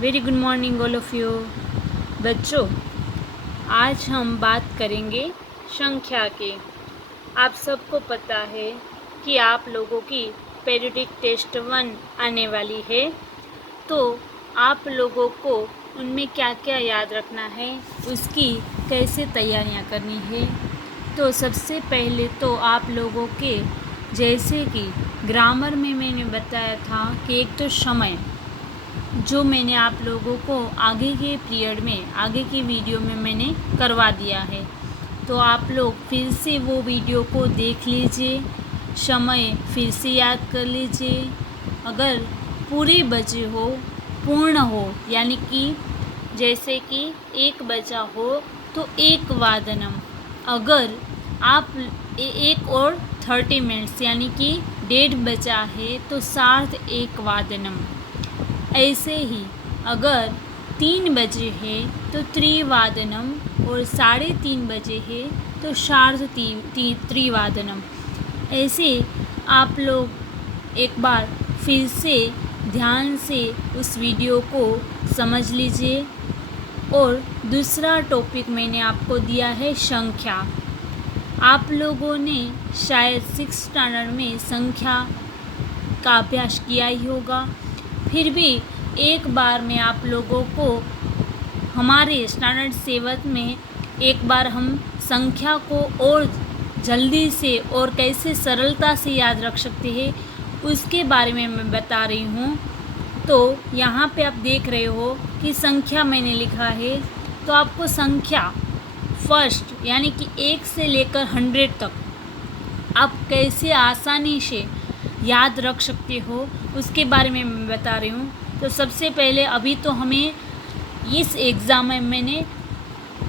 Very good morning all of you. बच्चों, आज हम बात करेंगे संख्या की। आप सबको पता है कि आप लोगों की पीरियडिक टेस्ट 1 आने वाली है, तो आप लोगों को उनमें क्या क्या याद रखना है, उसकी कैसे तैयारियां करनी है। तो सबसे पहले तो आप लोगों के जैसे कि ग्रामर में मैंने बताया था कि एक तो समय, जो मैंने आप लोगों को आगे के पीरियड में, आगे की वीडियो में मैंने करवा दिया है, तो आप लोग फिर से वो वीडियो को देख लीजिए, समय फिर से याद कर लीजिए। अगर पूरे बचे हो, पूर्ण हो, यानी कि जैसे कि 1 बचा हो तो 1 वादनम, अगर आप 1 और 30 मिनट्स यानी कि 1.5 बचा है तो सार्ध 1 वादनम। ऐसे ही अगर 3 बजे है तो त्रिवादनम और 3:30 बजे है तो सार्ध त्रिवादनम। ऐसे आप लोग एक बार फिर से ध्यान से उस वीडियो को समझ लीजिए। और दूसरा टॉपिक मैंने आपको दिया है संख्या। आप लोगों ने शायद 6 स्टैंडर्ड में संख्या का अभ्यास किया ही होगा, फिर भी एक बार मैं आप लोगों को हमारे स्टैंडर्ड 7 में एक बार हम संख्या को और जल्दी से और कैसे सरलता से याद रख सकते हैं उसके बारे में मैं बता रही हूँ। तो यहाँ पे आप देख रहे हो कि संख्या मैंने लिखा है, तो आपको संख्या फर्स्ट यानी कि 1 से लेकर 100 तक आप कैसे आसानी से याद रख सकते हो उसके बारे में मैं बता रही हूँ। तो सबसे पहले अभी तो हमें इस एग्ज़ाम में मैंने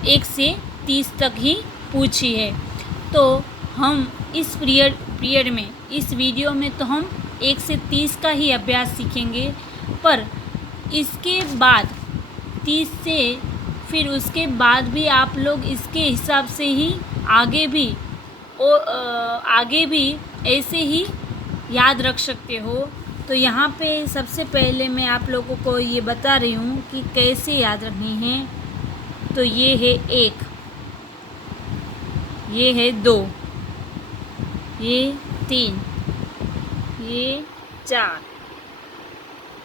1 से 30 तक ही पूछी है, तो हम इस पीरियड में, इस वीडियो में तो हम 1 से 30 का ही अभ्यास सीखेंगे, पर इसके बाद 30 से फिर उसके बाद भी आप लोग इसके हिसाब से ही आगे भी ऐसे ही याद रख सकते हो। तो यहाँ पे सबसे पहले मैं आप लोगों को ये बता रही हूँ कि कैसे याद रखनी है। तो ये है 1, ये है 2, ये 3, ये 4,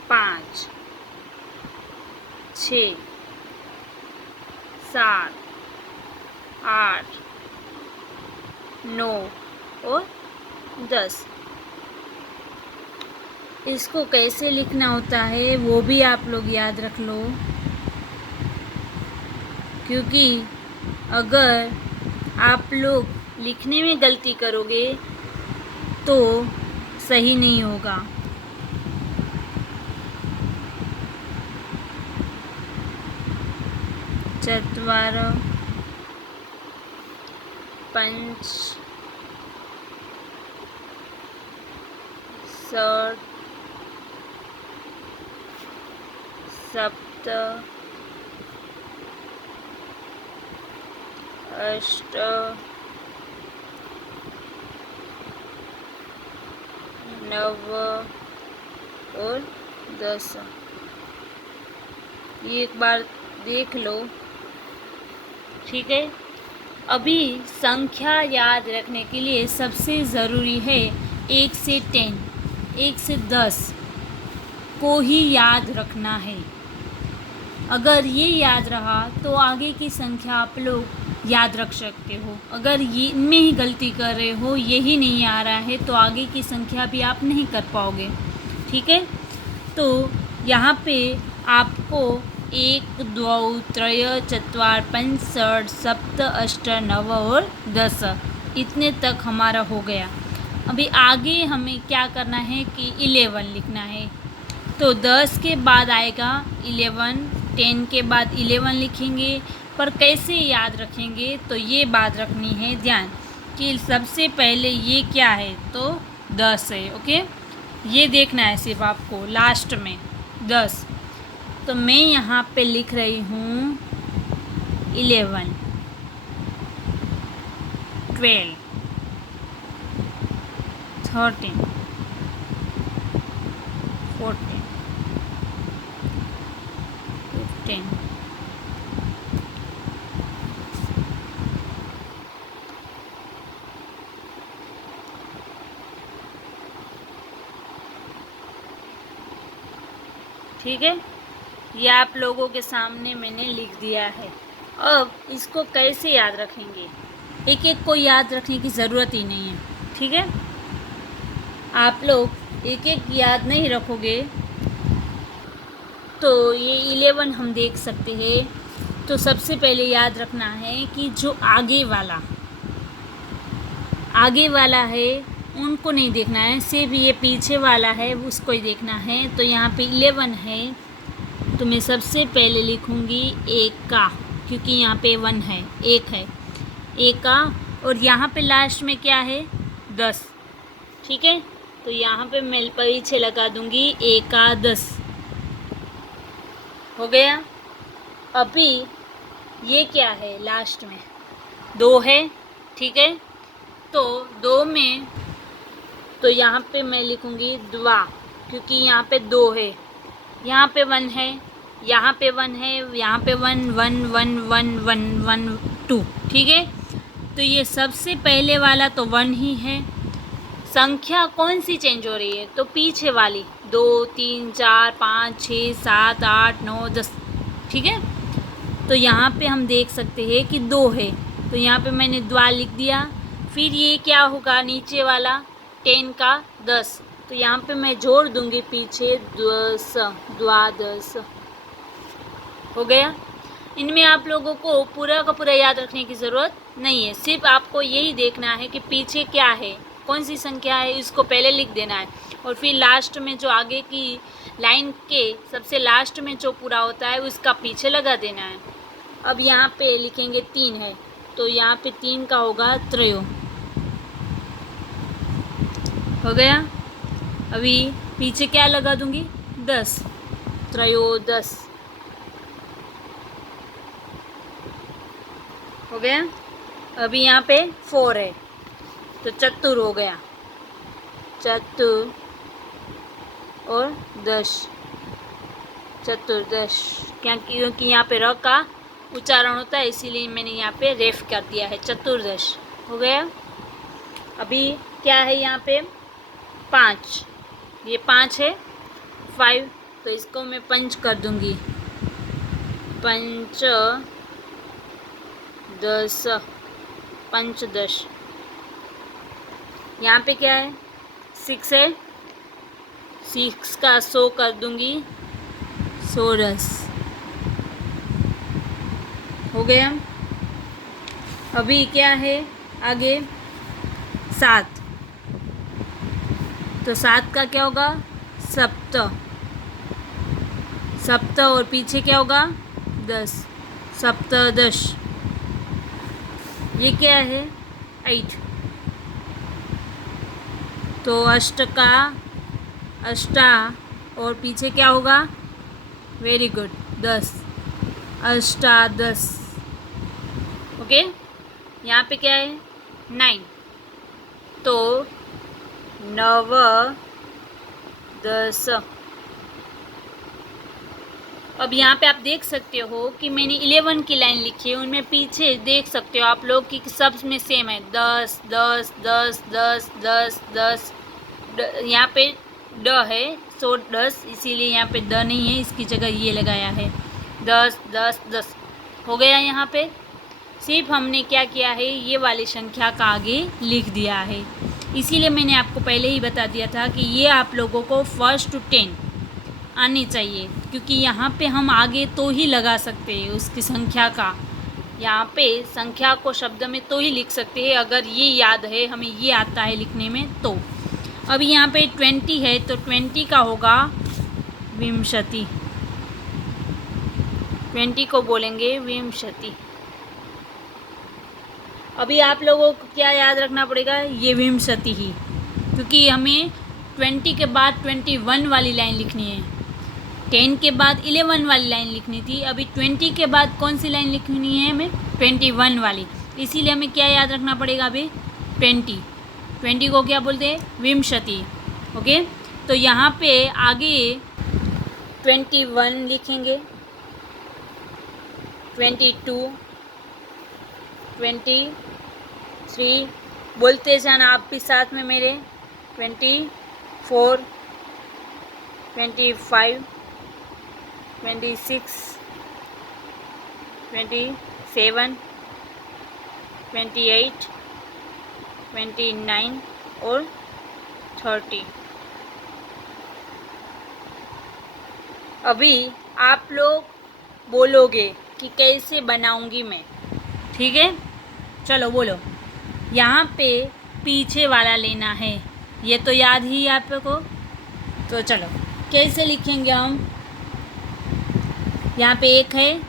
5, 6, 7, 8, 9 और 10। इसको कैसे लिखना होता है वो भी आप लोग याद रख लो, क्योंकि अगर आप लोग लिखने में गलती करोगे तो सही नहीं होगा। चत्वार, पंच, षट्, सप्त, अष्ट, नव और 10। ये एक बार देख लो, ठीक है। अभी संख्या याद रखने के लिए सबसे ज़रूरी है 1 से 10, 1 से 10 को ही याद रखना है। अगर ये याद रहा तो आगे की संख्या आप लोग याद रख सकते हो। अगर ये इनमें ही गलती कर रहे हो, यही नहीं आ रहा है, तो आगे की संख्या भी आप नहीं कर पाओगे, ठीक है। तो यहाँ पे आपको 1, 2, 3, 4, 5, 6, 7, 8, 9 और 10 इतने तक हमारा हो गया। अभी आगे हमें क्या करना है कि 11 लिखना है। तो 10 के बाद आएगा 11, 10 के बाद 11 लिखेंगे, पर कैसे याद रखेंगे तो ये बात रखनी है ध्यान कि सबसे पहले ये क्या है तो 10 है, ओके। ये देखना है सिर्फ आपको लास्ट में 10। तो मैं यहाँ पे लिख रही हूँ 11, 12, 13, 14, 10। ठीक है, ये आप लोगों के सामने मैंने लिख दिया है। अब इसको कैसे याद रखेंगे? एक एक को याद रखने की ज़रूरत ही नहीं है। ठीक है, आप लोग एक एक याद नहीं रखोगे तो ये 11 हम देख सकते हैं। तो सबसे पहले याद रखना है कि जो आगे वाला है उनको नहीं देखना है, सिर्फ ये पीछे वाला है उसको ही देखना है। तो यहाँ पे 11 है तो मैं सबसे पहले लिखूँगी एक का, क्योंकि यहाँ पे 1 है, एक है, एक का। और यहाँ पे लास्ट में क्या है? 10। ठीक है, तो यहाँ पे मैं पीछे लगा दूँगी एक का 10। हो गया। अभी ये क्या है? लास्ट में 2 है। ठीक है, तो 2 में तो यहाँ पे मैं लिखूँगी द्वा, क्योंकि यहाँ पे 2 है, यहाँ पे 1 है, यहाँ पे 1 है, यहाँ पे 1 1 1 1 1 1 2। ठीक है, तो ये सबसे पहले वाला तो 1 ही है। संख्या कौन सी चेंज हो रही है? तो पीछे वाली 2 3 4 5 6 7 8 9 10। ठीक है, तो यहाँ पे हम देख सकते हैं कि 2 है, तो यहाँ पे मैंने द्वा लिख दिया। फिर ये क्या होगा? नीचे वाला 10 का 10, तो यहाँ पे मैं जोड़ दूँगी पीछे 10, द्वादश। हो गया। इनमें आप लोगों को पूरा का पूरा याद रखने की ज़रूरत नहीं है, सिर्फ आपको यही देखना है कि पीछे क्या है, कौन सी संख्या है, इसको पहले लिख देना है। और फिर लास्ट में जो आगे की लाइन के सबसे लास्ट में जो पूरा होता है उसका पीछे लगा देना है। अब यहाँ पे लिखेंगे 3 है, तो यहाँ पे 3 का होगा त्रयो। हो गया। अभी पीछे क्या लगा दूँगी? 10, त्रयोदश। हो गया। अभी यहाँ पे 4 है, तो चतुर हो गया, चतुर और 10, चतुर्दश। क्योंकि यहाँ पे र का उच्चारण होता है, इसीलिए मैंने यहाँ पे रेफ कर दिया है, चतुर्दश। हो गया। अभी क्या है यहाँ पे? 5, ये 5 है, 5, तो इसको मैं पंच कर दूँगी, पंच 10, पंचदश। यहाँ पे क्या है? 6 है, 6 का 100 कर दूँगी, षोडश। हो गया। अभी क्या है आगे? 7, तो 7 का क्या होगा? सप्त, सप्त। और पीछे क्या होगा? 10, सप्तदश। ये क्या है? 8, तो अष्ट का अष्टा, और पीछे क्या होगा? वेरी गुड, 10, अष्टादश। ओके। यहाँ पे क्या है? 9, तो 9 10। अब यहाँ पे आप देख सकते हो कि मैंने 11 की लाइन लिखी है, उनमें पीछे देख सकते हो आप लोग कि सब में सेम है, 10 10 10 10 10 10। यहाँ पे ड है, सो 10, इसीलिए यहाँ पे द नहीं है, इसकी जगह ये लगाया है, 10 10 10। हो गया। यहाँ पे सिर्फ हमने क्या किया है? ये वाली संख्या का आगे लिख दिया है। इसीलिए मैंने आपको पहले ही बता दिया था कि ये आप लोगों को 1 to 10 आनी चाहिए, क्योंकि यहाँ पे हम आगे तो ही लगा सकते हैं उसकी संख्या का। यहाँ पे संख्या को शब्द में तो ही लिख सकते हैं, अगर ये याद है, हमें ये आता है लिखने में तो। अभी यहाँ पे 20 है, तो 20 का होगा विंशति, 20 को बोलेंगे विंशति। अभी आप लोगों को क्या याद रखना पड़ेगा? ये विंशति ही, क्योंकि हमें 20 के बाद 21 वाली लाइन लिखनी है, 10 के बाद 11 वाली लाइन लिखनी थी। अभी 20 के बाद कौन सी लाइन लिखनी है हमें? 21 वाली। इसीलिए हमें क्या याद रखना पड़ेगा? अभी 20 को क्या बोलते हैं? विंशति। ओके, तो यहाँ पे आगे 21 लिखेंगे, 22, 23, बोलते जाना आप भी साथ में मेरे, 24, 25, 26, 27, 28, 29 और 30। अभी आप लोग बोलोगे कि कैसे बनाऊंगी मैं, ठीक है? चलो बोलो। यहाँ पे पीछे वाला लेना है, ये तो याद ही है आपको। तो चलो कैसे लिखेंगे हम। यहाँ पे 1 है,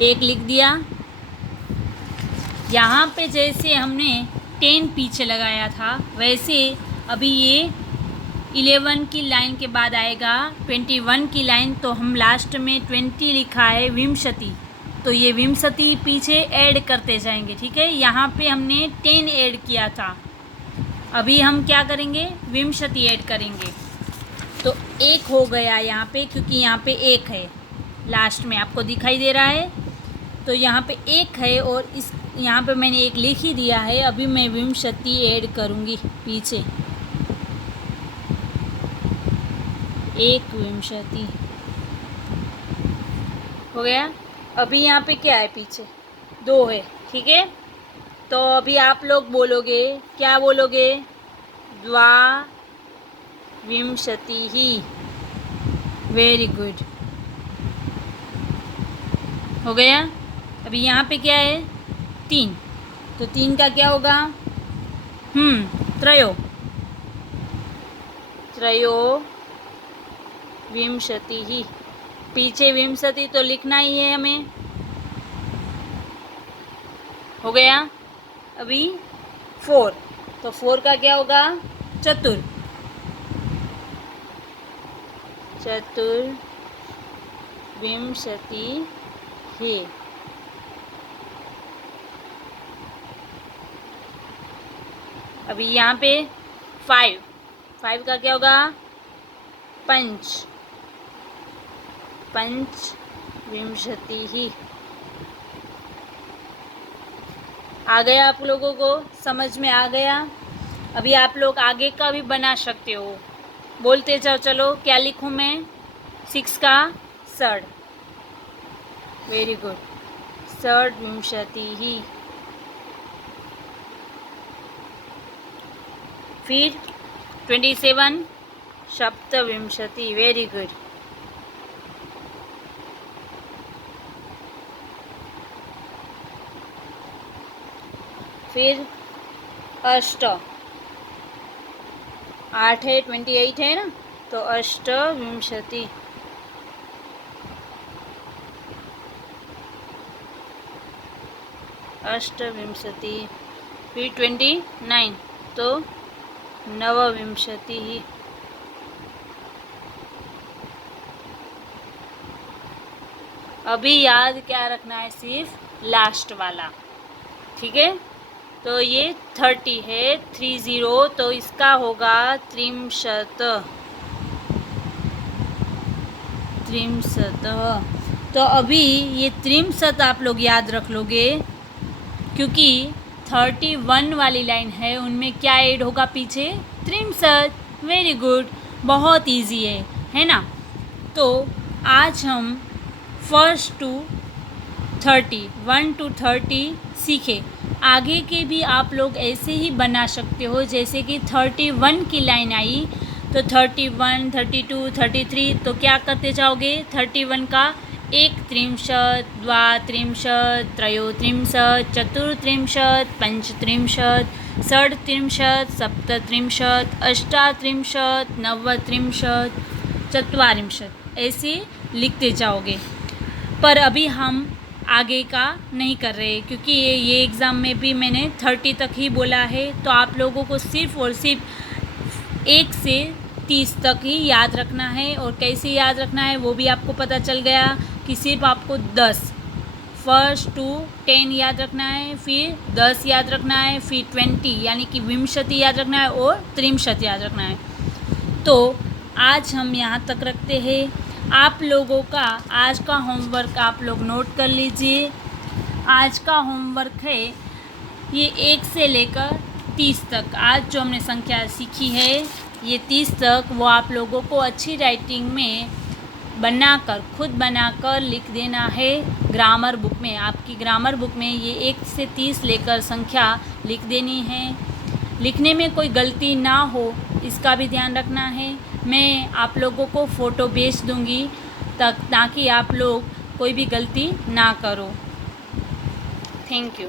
1 लिख दिया। यहाँ पे जैसे हमने 10 पीछे लगाया था, वैसे अभी ये 11 की लाइन के बाद आएगा 21 की लाइन, तो हम लास्ट में 20 लिखा है विंशति, तो ये विंशति पीछे ऐड करते जाएंगे, ठीक है? यहाँ पे हमने 10 ऐड किया था, अभी हम क्या करेंगे, विंशति ऐड करेंगे, तो 1 हो गया यहाँ पे, क्योंकि यहाँ पे 1 है लास्ट में, आपको दिखाई दे रहा है। तो यहाँ पे 1 है और इस यहाँ पे मैंने 1 लिख ही दिया है। अभी मैं विंशति ऐड करूँगी पीछे, 1 विंशति हो गया। अभी यहाँ पे क्या है, पीछे 2 है, ठीक है? तो अभी आप लोग बोलोगे, क्या बोलोगे, द्वाविंशतिः। वेरी गुड, हो गया। अभी यहाँ पे क्या है, 3, तो 3 का क्या होगा, त्रयोविंशतिः। पीछे विंशति तो लिखना ही है हमें, हो गया। अभी 4, तो 4 का क्या होगा, चतुर्विंशतिः। अभी यहाँ पे 5 का क्या होगा, पंचविंशतिः। आ गया आप लोगों को, समझ में आ गया? अभी आप लोग आगे का भी बना सकते हो, बोलते जाओ। चलो क्या लिखूँ मैं, 6 का षड, वेरी गुड, षड्विंशतिः। फिर 27 सप्तविंशति, वेरी गुड। फिर 8 है, 28 है ना, तो अष्टविंशति। फिर 29, तो नवविंशतिः। अभी याद क्या रखना है, सिर्फ लास्ट वाला, ठीक है? तो ये 30 है, 30, तो इसका होगा त्रिंशत्। तो अभी ये त्रिंशत् आप लोग याद रख लोगे, क्योंकि 31 वाली लाइन है, उनमें क्या ऐड होगा पीछे, त्रिंशत्। वेरी गुड, बहुत इजी है ना? तो आज हम 1 to 30 सीखे। आगे के भी आप लोग ऐसे ही बना सकते हो, जैसे कि 31 की लाइन आई तो 31, 32, 33, तो क्या करते जाओगे, 31 का 1 त्रिंशत्, 2 त्रिंशत्, 3 त्रिंशत्, 4 त्रिंशत्, 5 त्रिंशत्, 6 त्रिंशत्, 7 त्रिंशत्, 8 त्रिंशत्, 9 त्रिंशत्, 44, ऐसे लिखते जाओगे। पर अभी हम आगे का नहीं कर रहे, क्योंकि ये एग्ज़ाम में भी मैंने 30 तक ही बोला है, तो आप लोगों को सिर्फ और सिर्फ 1 से 30 तक ही याद रखना है। और कैसे याद रखना है वो भी आपको पता चल गया कि सिर्फ आपको 10 1 to 10 याद रखना है, फिर 10 याद रखना है, फिर 20 यानी कि विंशति याद रखना है, और त्रिंशत् याद रखना है। तो आज हम यहाँ तक रखते हैं। आप लोगों का आज का होमवर्क आप लोग नोट कर लीजिए। आज का होमवर्क है ये 1 से लेकर 30 तक। आज जो हमने संख्या सीखी है ये 30 तक, वो आप लोगों को अच्छी राइटिंग में खुद बनाकर लिख देना है ग्रामर बुक में। आपकी ग्रामर बुक में ये 1 से 30 लेकर संख्या लिख देनी है। लिखने में कोई गलती ना हो इसका भी ध्यान रखना है। मैं आप लोगों को फ़ोटो भेज दूँगी ताकि आप लोग कोई भी गलती ना करो। Thank you.